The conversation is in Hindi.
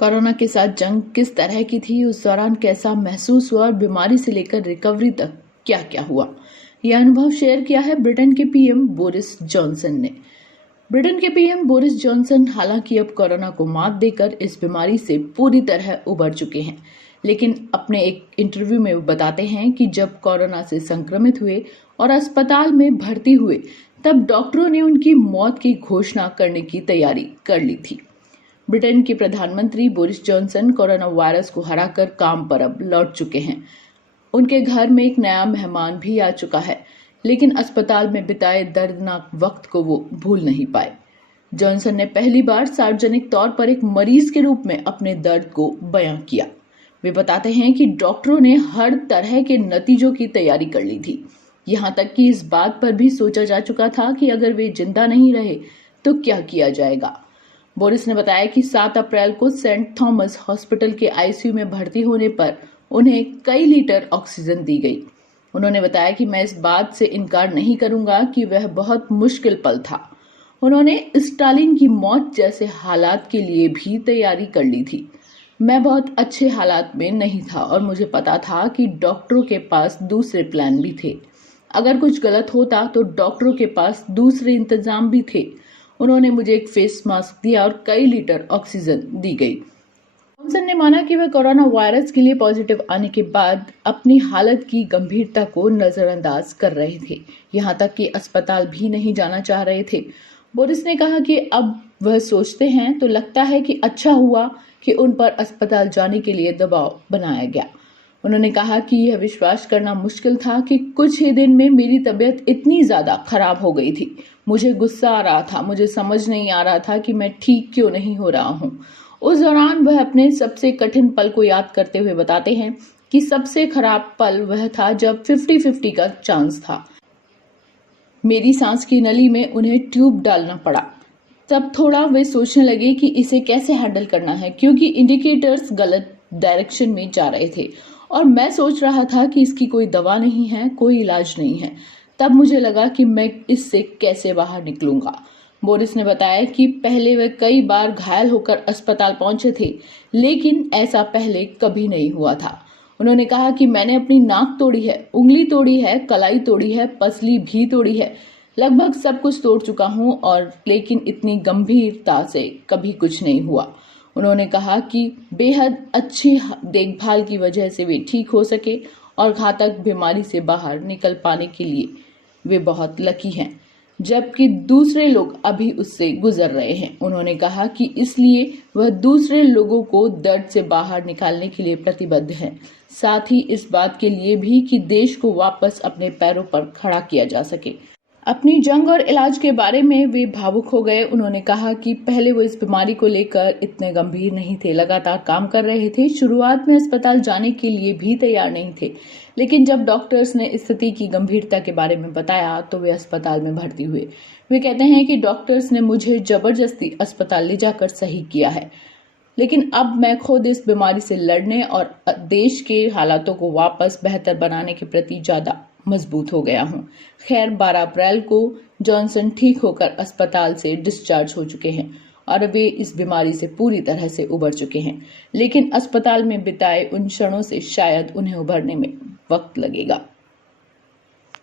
कोरोना के साथ जंग किस तरह की थी, उस दौरान कैसा महसूस हुआ और बीमारी से लेकर रिकवरी तक क्या क्या हुआ, यह अनुभव शेयर किया है ब्रिटेन के पीएम बोरिस जॉनसन ने। ब्रिटेन के पीएम बोरिस जॉनसन हालांकि अब कोरोना को मात देकर इस बीमारी से पूरी तरह उबर चुके हैं, लेकिन अपने एक इंटरव्यू में वो बताते हैं कि जब कोरोना से संक्रमित हुए और अस्पताल में भर्ती हुए तब डॉक्टरों ने उनकी मौत की घोषणा करने की तैयारी कर ली थी। ब्रिटेन के प्रधानमंत्री बोरिस जॉनसन कोरोना वायरस को हराकर काम पर अब लौट चुके हैं। उनके घर में एक नया मेहमान भी आ चुका है, लेकिन अस्पताल में बिताए दर्दनाक वक्त को वो भूल नहीं पाए। जॉनसन ने पहली बार सार्वजनिक तौर पर एक मरीज के रूप में अपने दर्द को बयां किया। वे बताते हैं कि डॉक्टरों ने हर तरह के नतीजों की तैयारी कर ली थी, यहाँ तक कि इस बात पर भी सोचा जा चुका था कि अगर वे जिंदा नहीं रहे तो क्या किया जाएगा। बोरिस ने बताया कि 7 अप्रैल को सेंट थॉमस हॉस्पिटल के आईसीयू में भर्ती होने पर उन्हें कई लीटर ऑक्सीजन दी गई। उन्होंने बताया कि मैं इस बात से इनकार नहीं करूंगा कि वह बहुत मुश्किल पल था। उन्होंने स्टालिन की मौत जैसे हालात के लिए भी तैयारी कर ली थी। मैं बहुत अच्छे हालात में नहीं था और मुझे पता था कि डॉक्टरों के पास दूसरे प्लान भी थे। अगर कुछ गलत होता तो डॉक्टरों के पास दूसरे इंतजाम भी थे। उन्होंने मुझे एक फेस मास्क दिया और कई लीटर ऑक्सीजन दी गई। जॉनसन ने माना कि वह कोरोना वायरस के लिए पॉजिटिव आने के बाद अपनी हालत की गंभीरता को नजरअंदाज कर रहे थे, यहाँ तक कि अस्पताल भी नहीं जाना चाह रहे थे। बोरिस ने कहा कि अब वह सोचते हैं तो लगता है कि अच्छा हुआ कि उन पर अस्पताल जाने के लिए दबाव बनाया गया। उन्होंने कहा कि यह विश्वास करना मुश्किल था कि कुछ ही दिन में मेरी तबीयत इतनी ज्यादा खराब हो गई थी। मुझे गुस्सा आ रहा था, मुझे समझ नहीं आ रहा था कि मैं ठीक क्यों नहीं हो रहा हूँ। उस दौरान वह अपने सबसे कठिन पल को याद करते हुए बताते हैं कि सबसे खराब पल वह था जब 50-50 का चांस था। मेरी सांस की नली में उन्हें ट्यूब डालना पड़ा। तब थोड़ा वे सोचने लगे कि इसे कैसे हैंडल करना है, क्योंकि इंडिकेटर्स गलत डायरेक्शन में जा रहे थे और मैं सोच रहा था कि इसकी कोई दवा नहीं है, कोई इलाज नहीं है। तब मुझे लगा कि मैं इससे कैसे बाहर निकलूंगा। बोरिस ने बताया कि पहले वे कई बार घायल होकर अस्पताल पहुंचे थे, लेकिन ऐसा पहले कभी नहीं हुआ था। उन्होंने कहा कि मैंने अपनी नाक तोड़ी है, उंगली तोड़ी है, कलाई तोड़ी है, पसली भी तोड़ी है, लगभग सब कुछ तोड़ चुका हूं और लेकिन इतनी गंभीरता से कभी कुछ नहीं हुआ। उन्होंने कहा कि बेहद अच्छी देखभाल की वजह से वे ठीक हो सके और घातक बीमारी से बाहर निकल पाने के लिए वे बहुत लकी हैं, जबकि दूसरे लोग अभी उससे गुजर रहे हैं। उन्होंने कहा कि इसलिए वह दूसरे लोगों को दर्द से बाहर निकालने के लिए प्रतिबद्ध हैं, साथ ही इस बात के लिए भी कि देश को वापस अपने पैरों पर खड़ा किया जा सके। अपनी जंग और इलाज के बारे में वे भावुक हो गए। उन्होंने कहा कि पहले वो इस बीमारी को लेकर इतने गंभीर नहीं थे, लगातार काम कर रहे थे, शुरुआत में अस्पताल जाने के लिए भी तैयार नहीं थे, लेकिन जब डॉक्टर्स ने स्थिति की गंभीरता के बारे में बताया तो वे अस्पताल में भर्ती हुए। वे कहते हैं कि डॉक्टर्स ने मुझे जबरदस्ती अस्पताल ले जाकर सही किया है, लेकिन अब मैं खुद इस बीमारी से लड़ने और देश के हालातों को वापस बेहतर बनाने के प्रति ज्यादा मजबूत हो गया हूं। खैर, 12 अप्रैल को जॉनसन ठीक होकर अस्पताल से डिस्चार्ज हो चुके हैं और वे इस बीमारी से पूरी तरह से उबर चुके हैं, लेकिन अस्पताल में बिताए उन क्षणों से शायद उन्हें उभरने में वक्त लगेगा।